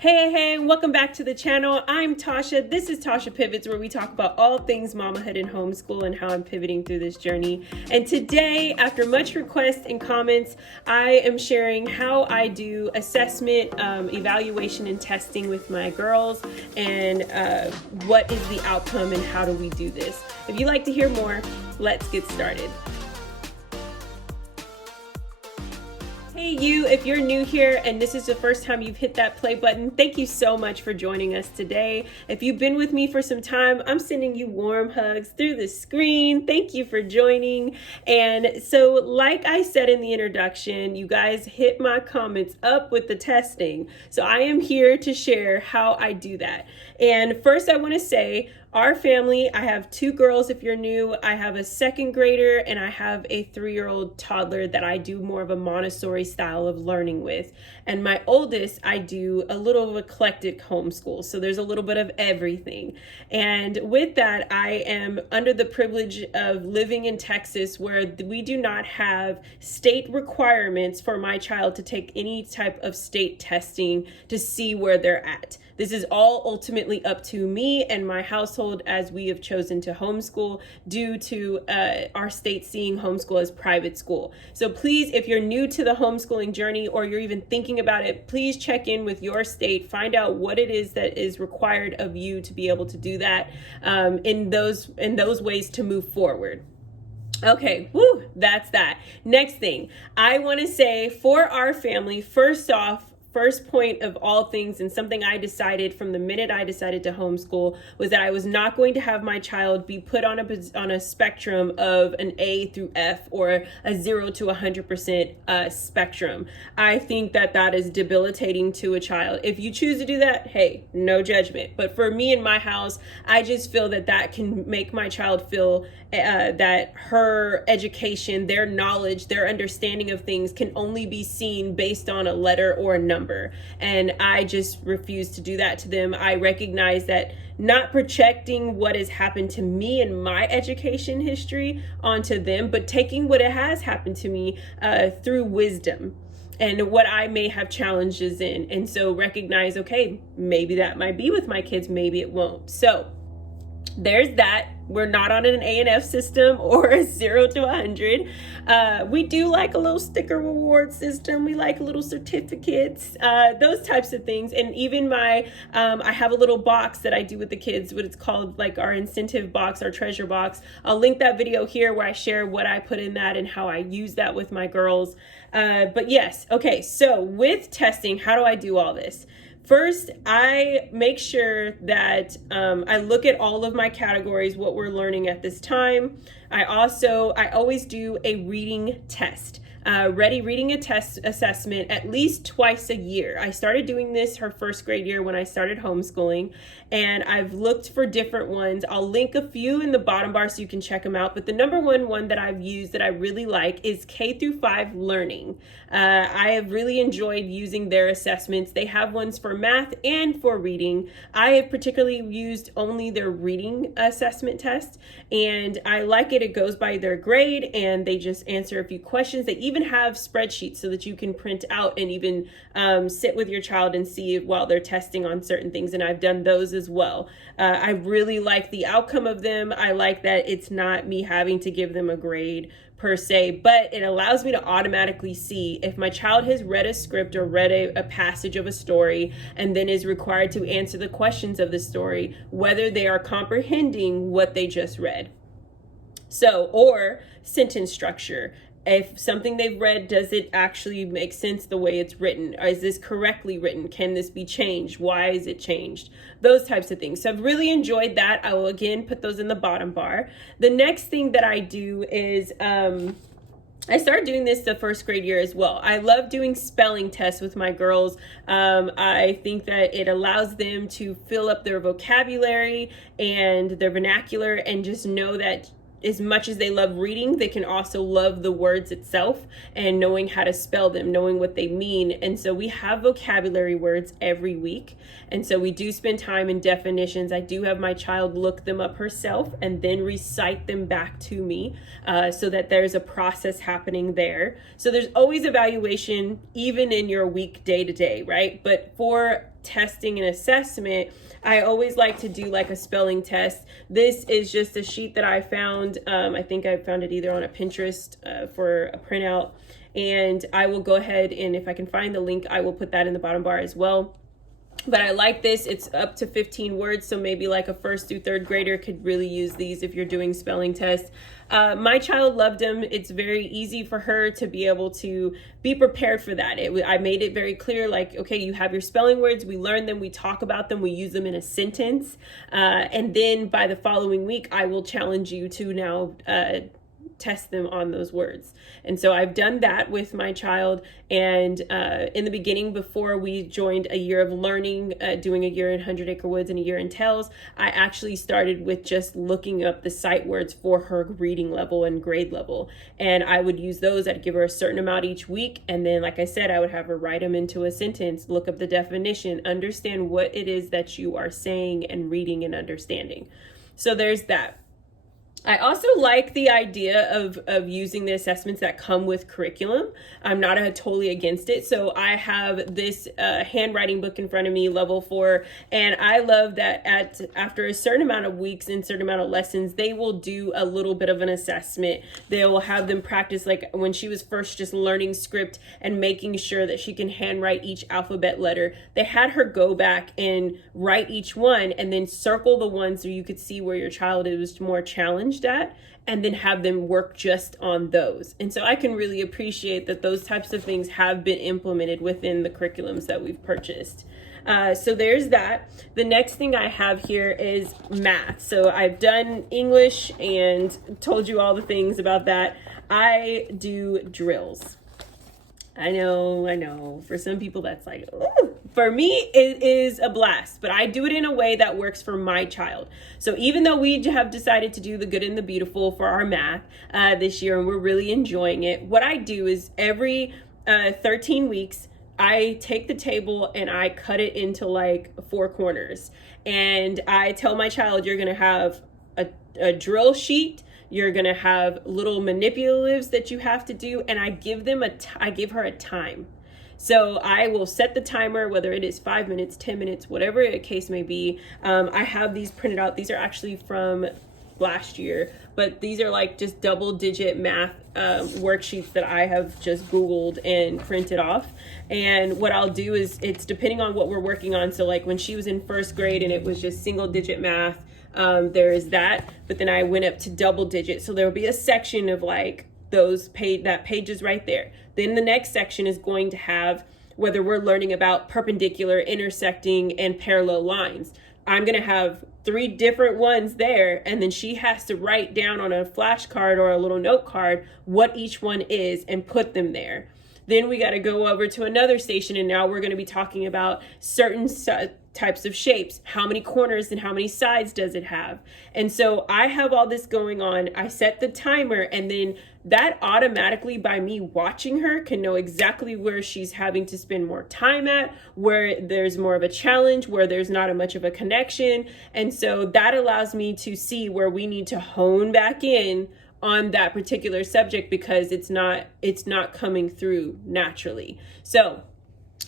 Hey, welcome back to the channel. I'm Tasha. This is Tasha Pivots, where we talk about all things mamahood and homeschool and how I'm pivoting through this journey. And today, after much requests and comments, I am sharing how I do assessment, evaluation, and testing with my girls, and what is the outcome and how do we do this. If you'd like to hear more, let's get started. Hey you, if you're new here and this is the first time you've hit that play button, thank you so much for joining us today. If you've been with me for some time, I'm sending you warm hugs through the screen. Thank you for joining. And so like I said in the introduction, you guys hit my comments up with the testing. So I am here to share how I do that. And first I want to say, our family, I have two girls if you're new, I have a second grader, and I have a 3-year-old toddler that I do more of a Montessori style of learning with. And my oldest, I do a little of eclectic homeschool. So there's a little bit of everything. And with that, I am under the privilege of living in Texas, where we do not have state requirements for my child to take any type of state testing to see where they're at. This is all ultimately up to me and my household, as we have chosen to homeschool due to our state seeing homeschool as private school. So please, if you're new to the homeschooling journey or you're even thinking about it, please check in with your state, find out what it is that is required of you to be able to do that in those ways to move forward. Okay, that's that. Next thing, I want to say for our family, first point of all things, and something I decided from the minute I decided to homeschool, was that I was not going to have my child be put on a spectrum of an A through F or a 0 to 100% spectrum. I think that is debilitating to a child. If you choose to do that, hey, no judgment. But for me in my house, I just feel that can make my child feel that her education, their knowledge, their understanding of things can only be seen based on a letter or a number. And I just refuse to do that to them. I recognize that not projecting what has happened to me in my education history onto them, but taking what has happened to me through wisdom and what I may have challenges in. And so recognize, okay, maybe that might be with my kids, maybe it won't. So there's that. We're not on an A and F system or a 0 to 100. We do like a little sticker reward system. We like little certificates, those types of things. And even I have a little box that I do with the kids, what it's called, like our incentive box, our treasure box. I'll link that video here where I share what I put in that and how I use that with my girls. But yes, okay, so with testing, how do I do all this? First, I make sure that I look at all of my categories, what we're learning at this time. I always do a reading test. Reading a test assessment at least twice a year. I started doing this her first grade year when I started homeschooling, and I've looked for different ones. I'll link a few in the bottom bar so you can check them out. But the number one that I've used that I really like is K-5 Learning. I have really enjoyed using their assessments. They have ones for math and for reading. I have particularly used only their reading assessment test, and I like it. It goes by their grade, and they just answer a few questions. They even have spreadsheets so that you can print out and even sit with your child and see while they're testing on certain things. And I've done those as well. I really like the outcome of them. I like that it's not me having to give them a grade per se, but it allows me to automatically see if my child has read a script or read a passage of a story and then is required to answer the questions of the story, whether they are comprehending what they just read. So, or sentence structure. If something they've read, does it actually make sense the way it's written? Is this correctly written? Can this be changed? Why is it changed? Those types of things. So I've really enjoyed that. I will again put those in the bottom bar. The next thing that I do is I started doing this the first grade year as well. I love doing spelling tests with my girls. I think that it allows them to fill up their vocabulary and their vernacular and just know that as much as they love reading, they can also love the words itself and knowing how to spell them, knowing what they mean. And so we have vocabulary words every week. And so we do spend time in definitions. I do have my child look them up herself and then recite them back to me so that there's a process happening there. So there's always evaluation, even in your week day to day, right? But for testing and assessment, I always like to do like a spelling test. This is just a sheet that I found. I think I found it either on a Pinterest for a printout. And I will go ahead and if I can find the link, I will put that in the bottom bar as well. But I like this. It's up to 15 words. So maybe like a first through third grader could really use these if you're doing spelling tests. My child loved them. It's very easy for her to be able to be prepared for that. I made it very clear, like, okay, you have your spelling words. We learn them. We talk about them. We use them in a sentence. And then by the following week, I will challenge you to now test them on those words. And so I've done that with my child. And in the beginning, before we joined a year of learning, doing a year in 100 Acre Woods and a year in Tales, I actually started with just looking up the sight words for her reading level and grade level. And I would use those. I'd give her a certain amount each week. And then, like I said, I would have her write them into a sentence, look up the definition, understand what it is that you are saying and reading and understanding. So there's that. I also like the idea of using the assessments that come with curriculum. I'm not totally against it. So I have this handwriting book in front of me, level 4, and I love that after a certain amount of weeks and certain amount of lessons, they will do a little bit of an assessment. They will have them practice, like when she was first just learning script and making sure that she can handwrite each alphabet letter. They had her go back and write each one and then circle the ones so you could see where your child is more challenged at, and then have them work just on those. And so I can really appreciate that those types of things have been implemented within the curriculums that we've purchased. So there's that. The next thing I have here is math. So I've done English and told you all the things about that. I do drills. I know. For some people, that's like, ooh. For me, it is a blast, but I do it in a way that works for my child. So even though we have decided to do the good and the beautiful for our math this year, and we're really enjoying it, what I do is every 13 weeks, I take the table and I cut it into like 4 corners. And I tell my child, you're going to have a drill sheet. You're going to have little manipulatives that you have to do. And I give her a time. So I will set the timer, whether it is 5 minutes, 10 minutes, whatever the case may be. I have these printed out. These are actually from last year, but these are like just double-digit math worksheets that I have just Googled and printed off. And what I'll do is, it's depending on what we're working on. So like when she was in 1st grade and it was just single-digit math, there is that. But then I went up to double-digit. So there will be a section of like that page is right there. Then the next section is going to have whether we're learning about perpendicular, intersecting, and parallel lines. I'm going to have 3 different ones there, and then she has to write down on a flashcard or a little note card what each one is and put them there. Then we got to go over to another station, and now we're going to be talking about certain types of shapes. How many corners and how many sides does it have? And so I have all this going on. I set the timer, and then that automatically, by me watching her, can know exactly where she's having to spend more time at, where there's more of a challenge, where there's not much of a connection. And so that allows me to see where we need to hone back in on that particular subject, because it's not coming through naturally. So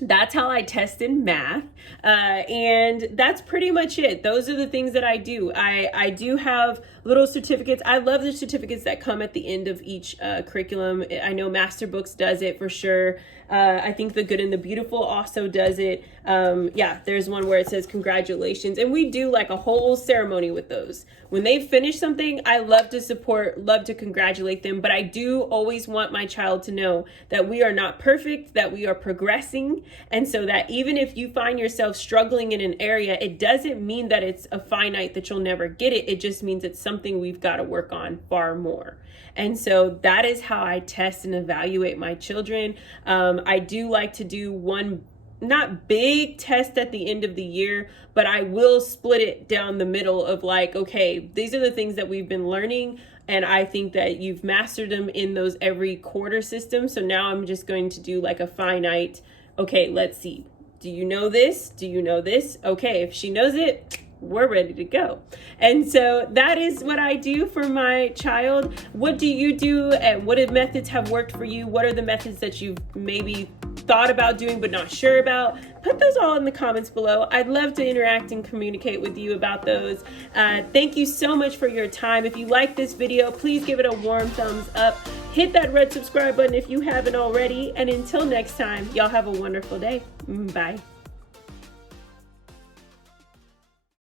that's how I test in math. And that's pretty much it. Those are the things that I do. I do have little certificates. I love the certificates that come at the end of each curriculum. I know Master Books does it for sure. I think The Good and the Beautiful also does it. Yeah, there's one where it says congratulations. And we do like a whole ceremony with those. When they finish something, I love to support, love to congratulate them. But I do always want my child to know that we are not perfect, that we are progressing. And so that even if you find yourself struggling in an area, it doesn't mean that it's a finite, that you'll never get it. It just means it's something we've got to work on far more. And so that is how I test and evaluate my children. I do like to do one not big test at the end of the year, but I will split it down the middle of like, okay, these are the things that we've been learning, and I think that you've mastered them in those every quarter system. So now I'm just going to do like a finite, okay, let's see. Do you know this? Do you know this? Okay, if she knows it, we're ready to go. And so that is what I do for my child. What do you do, and what methods have worked for you? What are the methods that you've maybe thought about doing but not sure about? Put put those all in the comments below. I'd love to interact and communicate with you about those. Thank you so much for your time. If you like this video, please give it a warm thumbs up. Hit that red subscribe button if you haven't already. And until next time, y'all have a wonderful day. Bye.